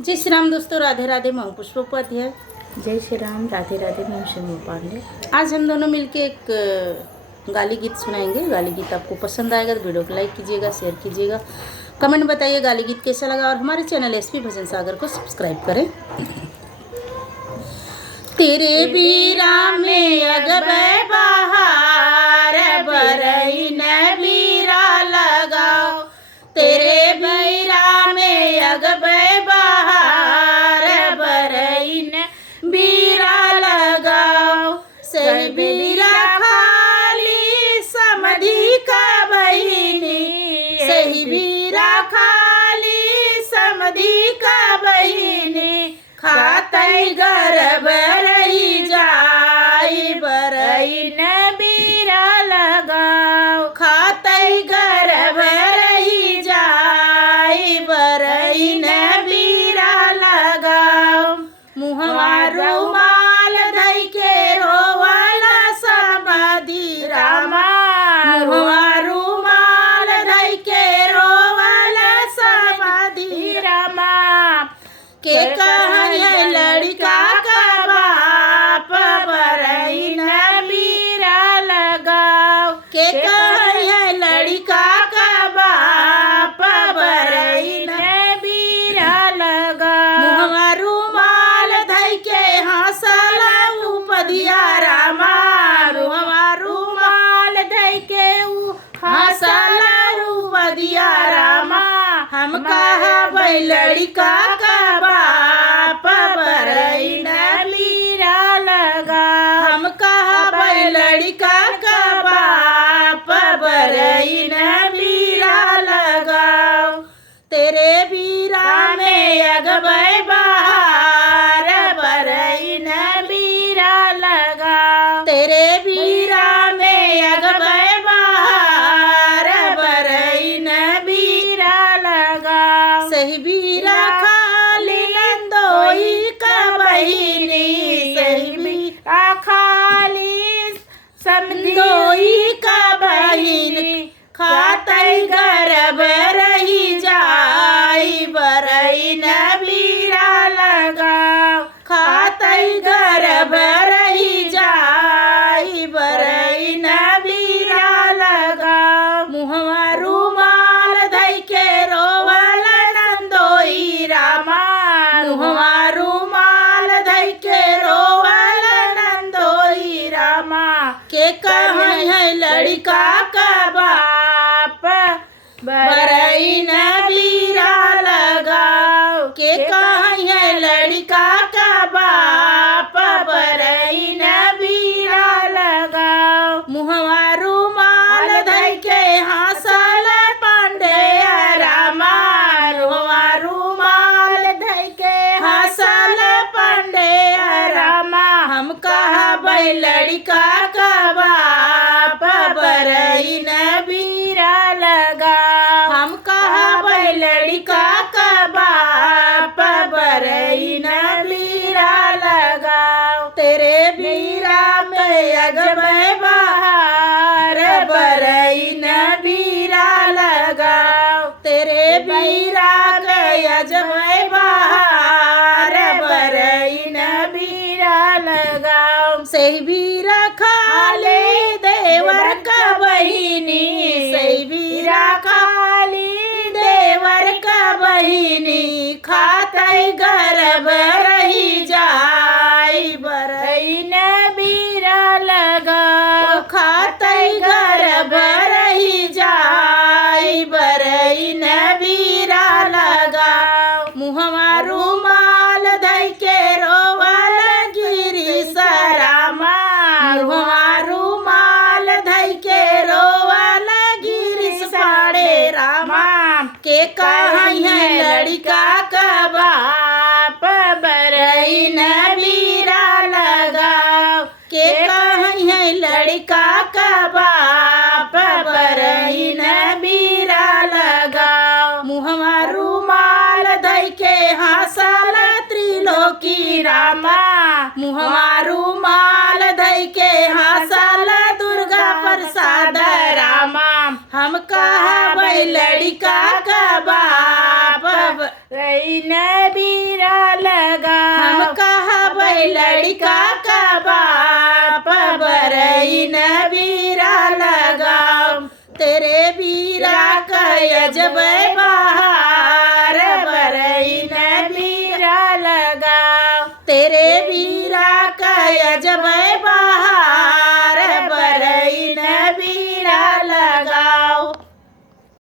जय श्री राम दोस्तों, राधे राधे। मैं हूं पुष्प उपाध्याय। जय श्री राम, राधे राधे। मैं हूं शम्मी पांडे। आज हम दोनों मिलके एक गाली गीत सुनाएंगे। गाली गीत आपको पसंद आएगा तो वीडियो को लाइक कीजिएगा, शेयर कीजिएगा, कमेंट बताइए गाली गीत कैसा लगा और हमारे चैनल एसपी भजन सागर को सब्सक्राइब करें। तेरे बीरा में अगबे बहार बरई न बीरा लगाओ, तेरे बीरा में अगबे बहार बरई न बीरा लगाओ। सही बीरा खाली समधी का बहिनी, सही बीरा खाली समधी का बहिनी, खातई गर्भ रही जाई बरई न बीरा लगाओ, खातई गर्भ रही जाई बरई न बीरा लगाओ। मुहवा रुमाल धई के रोवाला समाधि रामा, मुहवा रुमाल धई के रोवाला समाधि रामा। के कहे लड़का का बाप बरई न बीरा लगाओ, के कहे लड़का का बाप बरई न बीरा लगाओ। मुहवा रुमाल धई के हंसला उपदिया रामा, मुहवा रुमाल धई के हंसला उपदिया रामा। हम कहा लड़का का बाप बरई न बीरा लगाओ, हम कहा लड़का का बाप बरई न बीरा लगाओ। तेरे बीरा में अगबे बहार बरई न बीरा लगाओ, तेरे बीरा में अगबे बहार बरई न बीरा लगाओ। सही बीरा खाली नंदोई का बहिनी, सही बीरा खाली समदोई का बहिनी, खातई गर्भ रही जाई बरई न बीरा लगाओ, खातई गर्भ रही जाई बरई न बीरा लगाओ। मुहवा रुमाल धई के रोवाला नंदोई रामा, मुहवा रुमाल धई के रोवाला नंदोई रामा। के कहे है लड़का का बाप बरई न बीरा लगाओ, के कहे है लड़का का बाप बरई न बीरा लगाओ। मुहवा रुमाल धई के हंसल पांडे रामा, मुहवा रुमाल धई के हंसल पांडे रामा। हम कहा लड़का का बाप बरई न बीरा लगाओ, हम कहा लड़का का बाप बरई न बीरा लगाओ। तेरे बीरा में अगबे बहार बरई न बीरा लगाओ, तेरे बीरा के अजबे बहार बरई न बीरा लगाओ। सही बीरा खाले देवर का बहिनी, सही बीरा खाली देवर का बहिनी, खातई गर्भ रही जाई बरई न बीरा लगाओ, खातई गर्भ रही जाई बरई न बीरा लगाओ। मुहवा रुमाल धई के रोवल गिरी सरामा, मुहवा रुमाल धई के रोवल गिरी पाड़े रामा। के कहे लड़का का बाप बरई न बीरा लगाओ, के कहे लड़का का बाप बरई न बीरा लगाओ। मुहवा रुमाल धई के हंसल त्रिलोकी रामा, मुहवा रुमाल धई के हंसल दुर्गा प्रसाद रामा। हम कहा भाई लड़का का बाप रही न बीरा लगा हम कहा भाई लड़का का बाप बरई न बीरा लगाओ तेरे बीरा का अजब बहार बरई न बीरा लगा तेरे बीरा का अजब